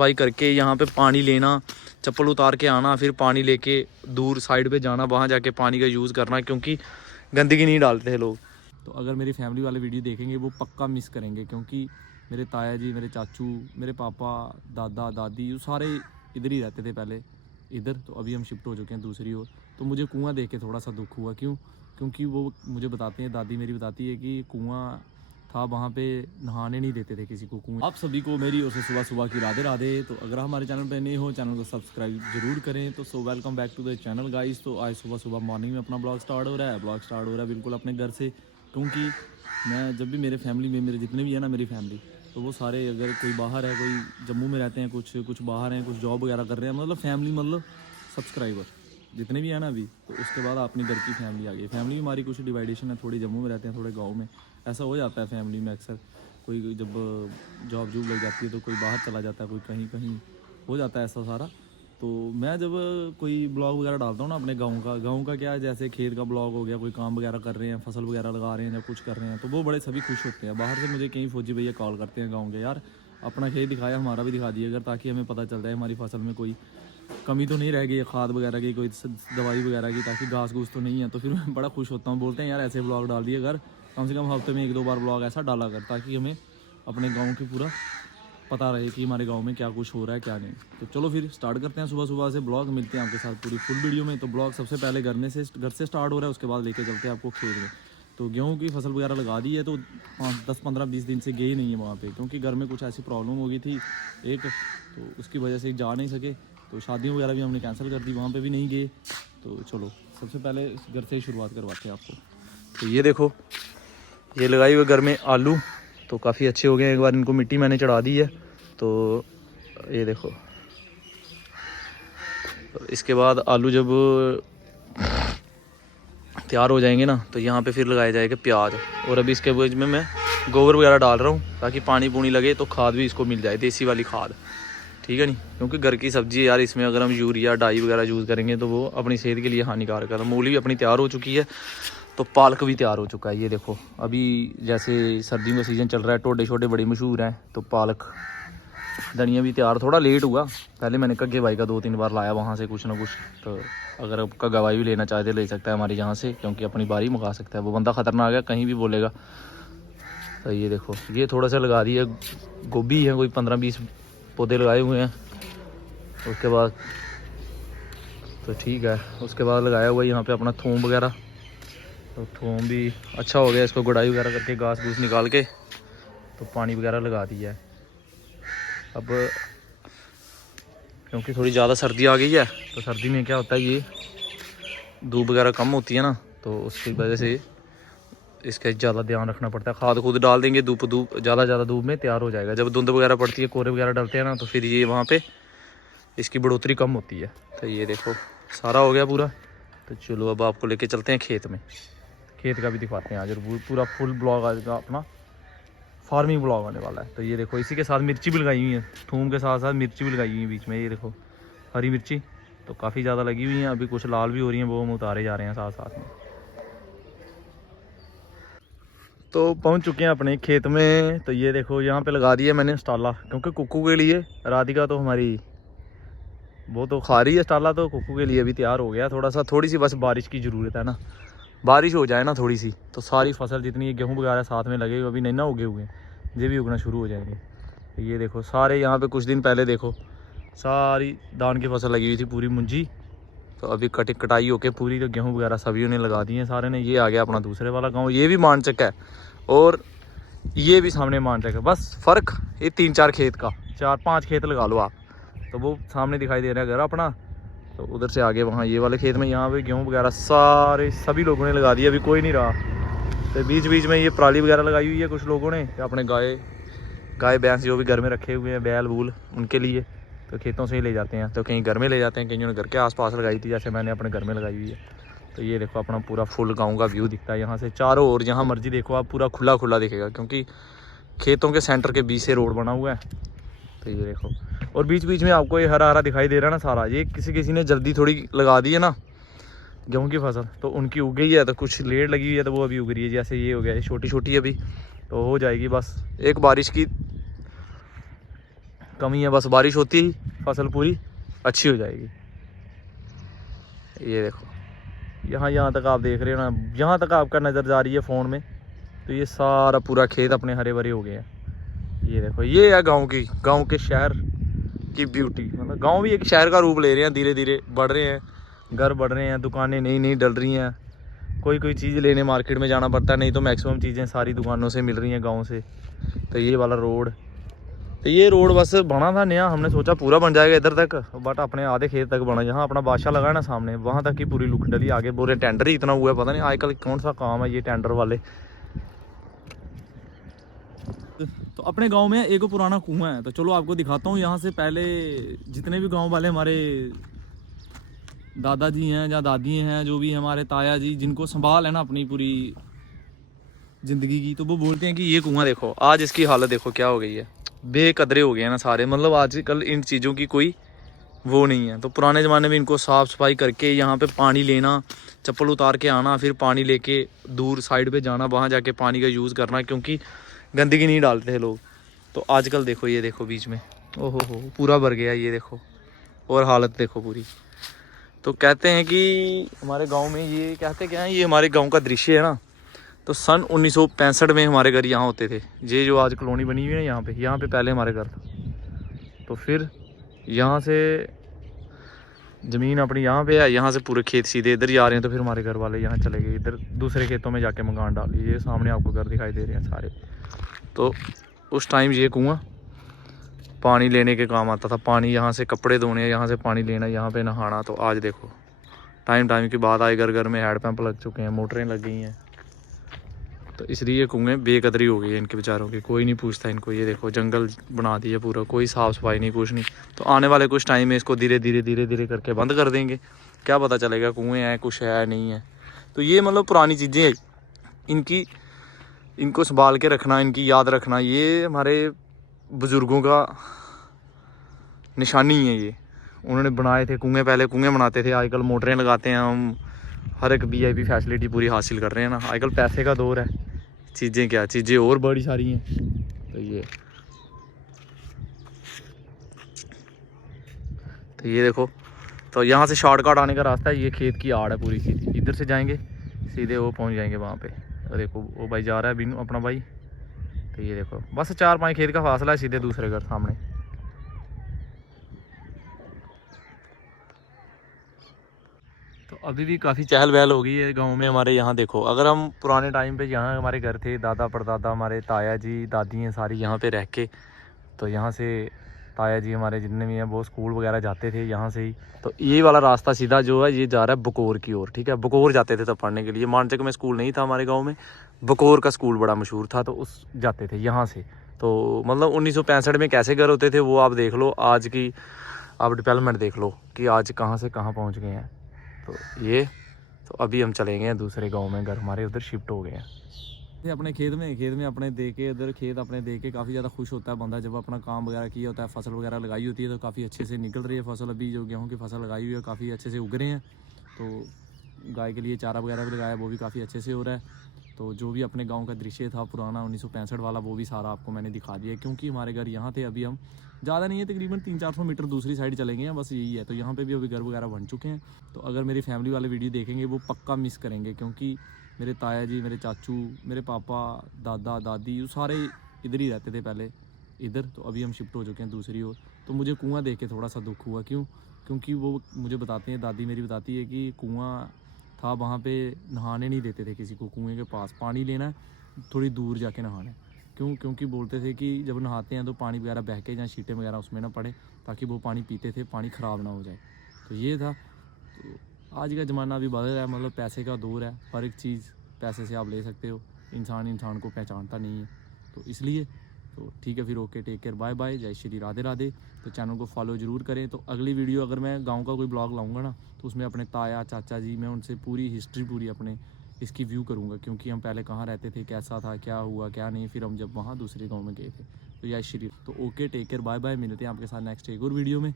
सफाई करके यहाँ पे पानी लेना, चप्पल उतार के आना, फिर पानी लेके दूर साइड पे जाना, वहाँ जाके पानी का यूज़ करना, क्योंकि गंदगी नहीं डालते हैं लोग। तो अगर मेरी फैमिली वाले वीडियो देखेंगे वो पक्का मिस करेंगे, क्योंकि मेरे ताया जी, मेरे चाचू, मेरे पापा, दादा दादी, वो सारे इधर ही रहते थे पहले इधर। तो अभी हम शिफ्ट हो चुके हैं दूसरी ओर। तो मुझे कुआं देख के थोड़ा सा दुख हुआ। क्यों? क्योंकि वो मुझे बताते हैं, दादी मेरी बताती है कि कुआं था, वहाँ पे नहाने नहीं देते थे किसी को कुएं। आप सभी को मेरी ओर से सुबह सुबह की राधे राधे। तो अगर हमारे चैनल पे नए हो, चैनल को सब्सक्राइब जरूर करें। तो welcome back to the channel guys. तो आज सुबह सुबह मॉर्निंग में अपना ब्लॉग स्टार्ट हो रहा है बिल्कुल अपने घर से। क्योंकि मैं जब भी मेरे फैमिली में, मेरे जितने भी है ना मेरी फैमिली, तो वो सारे अगर कोई बाहर है, कोई जम्मू में रहते हैं, कुछ बाहर हैं, कुछ जॉब वगैरह कर रहे हैं, मतलब फैमिली, मतलब सब्सक्राइबर जितने भी हैं ना अभी। तो उसके बाद अपनी घर की फैमिली आ गई। फैमिली हमारी कुछ डिवाइडेशन है, थोड़ी जम्मू में रहते हैं, थोड़े गांव में। ऐसा हो जाता है फैमिली में अक्सर। कोई जब जॉब लग जाती है तो कोई बाहर चला जाता है, कोई कहीं कहीं, हो जाता है ऐसा सारा। तो मैं जब कोई ब्लॉग वगैरह डालता हूँ ना अपने गाँव का क्या है, जैसे खेत का ब्लॉग हो गया, कोई काम वगैरह कर रहे हैं, फसल वगैरह लगा रहे हैं या कुछ कर रहे हैं, तो वो बड़े सभी खुश होते हैं। बाहर से मुझे कई फौजी भैया कॉल करते हैं गाँव के, यार अपना खेत दिखाया, हमारा भी दिखा दिए अगर, ताकि हमें पता चल जाए हमारी फसल में कोई कमी तो नहीं रह गई है, खाद वगैरह की, कोई दवाई वगैरह की, ताकि घास घूस तो नहीं है। तो फिर मैं बड़ा खुश होता हूँ। बोलते हैं यार ऐसे ब्लॉग डाल दिए अगर, कम से कम हफ्ते में 1-2 बार ब्लॉग ऐसा डाला कर, ताकि हमें अपने गाँव की पूरा पता रहे कि हमारे गांव में क्या कुछ हो रहा है क्या नहीं। तो चलो फिर स्टार्ट करते हैं सुबह सुबह से ब्लॉग। मिलते हैं आपके साथ पूरी फुल वीडियो में। तो ब्लॉग सबसे पहले घर से स्टार्ट हो रहा है, उसके बाद लेके चलते हैं आपको खेत में। तो गेहूं की फसल वगैरह लगा दी है, तो 10-15-20 दिन से गए ही नहीं है वहाँ पे, क्योंकि घर में कुछ ऐसी प्रॉब्लम हो गई थी एक, तो उसकी वजह से जा नहीं सके। तो शादियों वगैरह भी हमने कैंसिल कर दी, वहाँ पर भी नहीं गए। तो चलो सबसे पहले घर से ही शुरुआत करवाते हैं आपको। तो ये देखो, ये लगाई हुए घर में आलू, तो काफ़ी अच्छे हो गए। एक बार इनको मिट्टी मैंने चढ़ा दी है। तो ये देखो, तो इसके बाद आलू जब तैयार हो जाएंगे ना, तो यहाँ पे फिर लगाया जाएगा प्याज। और अभी इसके बीच में मैं गोबर वगैरह डाल रहा हूँ, ताकि पानी पूनी लगे तो खाद भी इसको मिल जाए, देसी वाली खाद, ठीक है नहीं? क्योंकि घर की सब्जी है यार, इसमें अगर हम यूरिया डाई वगैरह यूज़ करेंगे तो वो अपनी सेहत के लिए हानिकारक है। मूली भी अपनी तैयार हो चुकी है, तो पालक भी तैयार हो चुका है। ये देखो, अभी जैसे सर्दियों का सीज़न चल रहा है, टोडे छोटे बड़ी मशहूर हैं, तो पालक, धनिया भी तैयार। थोड़ा लेट हुआ, पहले मैंने कग्गे भाई का 2-3 बार लाया वहाँ से कुछ ना कुछ। तो अगर अब कग्गा भाई भी लेना चाहते ले सकता है हमारे यहाँ से, क्योंकि अपनी बारी मुका सकता है। वो बंदा ख़तरनाक है, कहीं भी बोलेगा। तो ये देखो, ये थोड़ा सा लगा दिया गोभी है, कोई 15-20 पौधे लगाए हुए हैं। उसके बाद तो ठीक है, उसके बाद लगाया हुआ यहाँ पे अपना थूम वगैरह। तो थूम भी अच्छा हो गया, इसको गुड़ाई वगैरह करके घास घूस निकाल के, तो पानी वगैरह लगा दिया है। अब क्योंकि थोड़ी ज़्यादा सर्दी आ गई है, तो सर्दी में क्या होता है, ये धूप वगैरह कम होती है ना, तो उसकी वजह से इसका ज़्यादा ध्यान रखना पड़ता है। खाद खुद डाल देंगे, धूप ज़्यादा धूप में तैयार हो जाएगा। जब धुंध वगैरह पड़ती है, कोहरे वगैरह डलते हैं ना, तो फिर ये वहाँ पे इसकी बढ़ोतरी कम होती है। तो ये देखो सारा हो गया पूरा। तो चलो अब आपको लेके चलते हैं खेत में, खेत का भी दिखाते हैं आज। और पूरा फुल ब्लॉग आज का अपना फार्मिंग ब्लॉग आने वाला है। तो ये देखो, इसी के साथ मिर्ची भी लगाई हुई है, थूम के साथ साथ मिर्ची भी लगाई हुई है बीच में। ये देखो हरी मिर्ची तो काफ़ी ज़्यादा लगी हुई हैं, अभी कुछ लाल भी हो रही हैं, वो हम उतारे जा रहे हैं साथ साथ में। तो पहुंच चुके हैं अपने खेत में। तो ये देखो, यहाँ पे लगा दिया मैंने स्टाला, क्योंकि कुक्कू के लिए। राधिका तो हमारी वो तो खा रही है स्टाला, तो कुक्कू के लिए भी तैयार हो गया। थोड़ी सी बस बारिश की ज़रूरत है ना, बारिश हो जाए ना थोड़ी सी, तो सारी फसल जितनी गेहूँ वगैरह साथ में लगे, अभी नहीं ना उगे हुए, ये भी उगना शुरू हो जाएंगे। तो ये देखो सारे यहाँ पे कुछ दिन पहले देखो सारी धान की फसल लगी हुई थी, पूरी मुंजी। तो अभी कटाई होके पूरी, तो गेहूँ वगैरह सभी ने लगा दिए हैं सारे ने। ये आ गया अपना दूसरे वाला गाँव, ये भी मानचक है, और ये भी सामने मानचक है। बस फ़र्क ये 3-4 खेत का, 4-5 खेत लगा लो आप। तो वो सामने दिखाई दे रहा है घर अपना, तो उधर से आगे वहाँ ये वाले खेत में, यहाँ पे गेहूँ वगैरह सारे सभी लोगों ने लगा दिया, अभी कोई नहीं रहा। तो बीच बीच में ये पराली वगैरह लगाई हुई है कुछ लोगों ने, अपने गाय भैंस जो भी घर में रखे हुए हैं, बैल बूल, उनके लिए। तो खेतों से ही ले जाते हैं, तो कहीं घर में ले जाते हैं, कहीं ने घर के आसपास लगाई थी, जैसे मैंने अपने घर में लगाई हुई है। तो ये देखो अपना पूरा फुल गाँव का व्यू दिखता है यहाँ से चारों ओर, जहाँ मर्जी देखो आप, पूरा खुला खुला दिखेगा, क्योंकि खेतों के सेंटर के बीच से रोड बना हुआ है। तो ये देखो, और बीच बीच में आपको ये हरा हरा दिखाई दे रहा है ना सारा, ये किसी ने जल्दी थोड़ी लगा दी है ना गेहूं की फसल, तो उनकी उग गई है। तो कुछ लेट लगी हुई है, तो वो अभी उग रही है। जैसे ये हो गया, ये छोटी छोटी अभी तो हो जाएगी, बस एक बारिश की कमी है, बस बारिश होती ही फसल पूरी अच्छी हो जाएगी। ये देखो यहाँ तक आप देख रहे हो ना, यहाँ तक आपका नज़र जा रही है फ़ोन में, तो ये सारा पूरा खेत अपने हरे भरे हो गए हैं। ये देखो ये है गांव के शहर की ब्यूटी। मतलब गांव भी एक शहर का रूप ले रहे हैं, धीरे धीरे बढ़ रहे हैं, घर बढ़ रहे हैं, दुकानें नई डल रही हैं। कोई चीज़ लेने मार्केट में जाना पड़ता है, नहीं तो मैक्सिमम चीज़ें सारी दुकानों से मिल रही हैं गाँव से। तो ये वाला रोड, तो ये रोड बस बना था नया, हमने सोचा पूरा बन जाएगा इधर तक, बट अपने आधे खेत तक बना। जहाँ अपना बादशाह लगा है ना सामने, वहाँ तक ही पूरी लुक डली। आगे पूरे टेंडर ही इतना हुआ है, पता नहीं आजकल कौन सा काम है ये टेंडर वाले। तो अपने गांव में एक पुराना कुआं है, तो चलो आपको दिखाता हूँ। यहाँ से पहले जितने भी गांव वाले हमारे दादाजी हैं या दादी हैं, जो भी हमारे ताया जी, जिनको संभाल है ना अपनी पूरी ज़िंदगी की, तो वो बोलते हैं कि ये कुआं देखो, आज इसकी हालत देखो क्या हो गई है, बेकदरे हो गए हैं ना सारे। मतलब आजकल इन चीज़ों की कोई वो नहीं है। तो पुराने ज़माने में इनको साफ़ सफाई करके यहाँ पे पानी लेना, चप्पल उतार के आना, फिर पानी लेके दूर साइड पे जाना, वहाँ जाके पानी का यूज़ करना, क्योंकि गंदगी नहीं डालते थे लोग। तो आजकल देखो, ये देखो बीच में ओहो हो पूरा भर गया, ये देखो, और हालत देखो पूरी। तो कहते हैं कि हमारे गाँव में, ये कहते क्या है, ये हमारे गाँव का दृश्य है ना। तो सन 1965 में हमारे घर यहाँ होते थे। ये जो आज कॉलोनी बनी हुई है यहाँ पे पहले हमारे घर था। तो फिर यहाँ से ज़मीन अपनी यहाँ पे है, यहाँ से पूरे खेत सीधे इधर जा रहे हैं। तो फिर हमारे घर वाले यहाँ चले गए, इधर दूसरे खेतों में जाके मकान डाल लिए। सामने आपको घर दिखाई दे रहे हैं सारे। तो उस टाइम ये कुआं पानी लेने के काम आता था। पानी यहाँ से कपड़े धोने, यहाँ से पानी लेना, यहाँ पे नहाना। तो आज देखो टाइम की बात आए, घर में हैंडपम्प लग चुके हैं, मोटरें लग गई हैं। तो इसलिए कुएँ बेकदरी हो गई है इनके बेचारों की, कोई नहीं पूछता इनको। ये देखो जंगल बना दिया पूरा, कोई साफ़ सफाई नहीं, कुछ नहीं। तो आने वाले कुछ टाइम में इसको धीरे धीरे करके बंद कर देंगे, क्या पता चलेगा कुएँ हैं कुछ है नहीं है। तो ये मतलब पुरानी चीज़ें इनको संभाल के रखना, इनकी याद रखना, ये हमारे बुज़ुर्गों का निशानी है। ये उन्होंने बनाए थे कुएँ, पहले कुएँ बनाते थे, आजकल मोटरें लगाते हैं। हम हर एक VIP फैसिलिटी पूरी हासिल कर रहे हैं ना। आजकल पैसे का दौर है, चीज़ें क्या चीज़ें और बड़ी सारी हैं। तो ये देखो, तो यहाँ से शॉर्टकट आने का रास्ता है। ये खेत की आड़ है पूरी सीधी, इधर से जाएंगे सीधे वो पहुँच जाएंगे वहाँ पे। तो देखो वो भाई जा रहा है बिनू, अपना भाई। तो ये देखो बस 4-5 खेत का फासला है, सीधे दूसरे घर सामने। तो अभी भी काफ़ी चहल पहल हो गई है गांव में हमारे यहाँ। देखो अगर हम पुराने टाइम पे यहाँ हमारे घर थे, दादा परदादा हमारे, ताया जी दादी हैं सारी यहाँ पे रह के। तो यहाँ से ताया जी हमारे जितने भी हैं वो स्कूल वगैरह जाते थे यहाँ से ही। तो ये वाला रास्ता सीधा जो है ये जा रहा है बकोर की ओर, ठीक है। बकोर जाते थे तब पढ़ने के लिए। मानचक में स्कूल नहीं था हमारे गाँव में, बकोर का स्कूल बड़ा मशहूर था, तो उस जाते थे यहाँ से। तो मतलब 1965 में कैसे घर होते थे वो आप देख लो, आज की आप डेवलपमेंट देख लो कि आज कहाँ से कहाँ पहुँच गए हैं। तो अभी हम चलेंगे दूसरे गांव में, घर हमारे उधर शिफ्ट हो गए हैं। अपने खेत में अपने दे के, इधर खेत अपने दे के काफ़ी ज़्यादा खुश होता है बंदा जब अपना काम वगैरह किया होता है, फसल वगैरह लगाई होती है। तो काफ़ी अच्छे से निकल रही है फसल। अभी जो गेहूं की फसल लगाई हुई है काफ़ी अच्छे से उग रहे हैं। तो गाय के लिए चारा वगैरह भी लगाया, वो भी काफ़ी अच्छे से हो रहा है। तो जो भी अपने गाँव का दृश्य था पुराना 1965 वाला, वो भी सारा आपको मैंने दिखा दिया। क्योंकि हमारे घर यहाँ थे, अभी हम ज़्यादा नहीं है, तकरीबन 300-400 मीटर दूसरी साइड चलेंगे हैं, बस यही है। तो यहाँ पे भी अभी घर वगैरह बन चुके हैं। तो अगर मेरी फैमिली वाले वीडियो देखेंगे वो पक्का मिस करेंगे, क्योंकि मेरे ताया जी, मेरे चाचू, मेरे पापा, दादा दादी, वो सारे इधर ही रहते थे पहले इधर। तो अभी हम शिफ्ट हो चुके हैं दूसरी ओर। तो मुझे कुआँ देख के थोड़ा सा दुख हुआ। क्योंकि वो मुझे बताते हैं, दादी मेरी बताती है कि कुआँ था, वहाँ पे नहाने नहीं देते थे किसी को। कुएँ के पास पानी लेना है, थोड़ी दूर जाके नहाना है। क्योंकि बोलते थे कि जब नहाते हैं तो पानी वगैरह बह के या छींटे वगैरह उसमें ना पड़े, ताकि वो पानी पीते थे, पानी ख़राब ना हो जाए। तो ये था। तो आज का ज़माना भी बदल रहा है, मतलब पैसे का दौर है, हर एक चीज़ पैसे से आप ले सकते हो। इंसान को पहचानता नहीं है, तो इसलिए। तो ठीक है फिर, okay, take care, bye bye, जय श्री राधे राधे। तो चैनल को फॉलो ज़रूर करें। तो अगली वीडियो अगर मैं गाँव का कोई ब्लॉग लाऊँगा ना, तो उसमें अपने ताया चाचा जी, मैं उनसे पूरी हिस्ट्री पूरी अपने इसकी व्यू करूँगा, क्योंकि हम पहले कहाँ रहते थे, कैसा था, क्या हुआ क्या नहीं, फिर हम जब वहाँ दूसरे गांव में गए थे। तो जय श्री। तो okay, take care, bye bye, मिलते हैं आपके साथ नेक्स्ट एक और वीडियो में।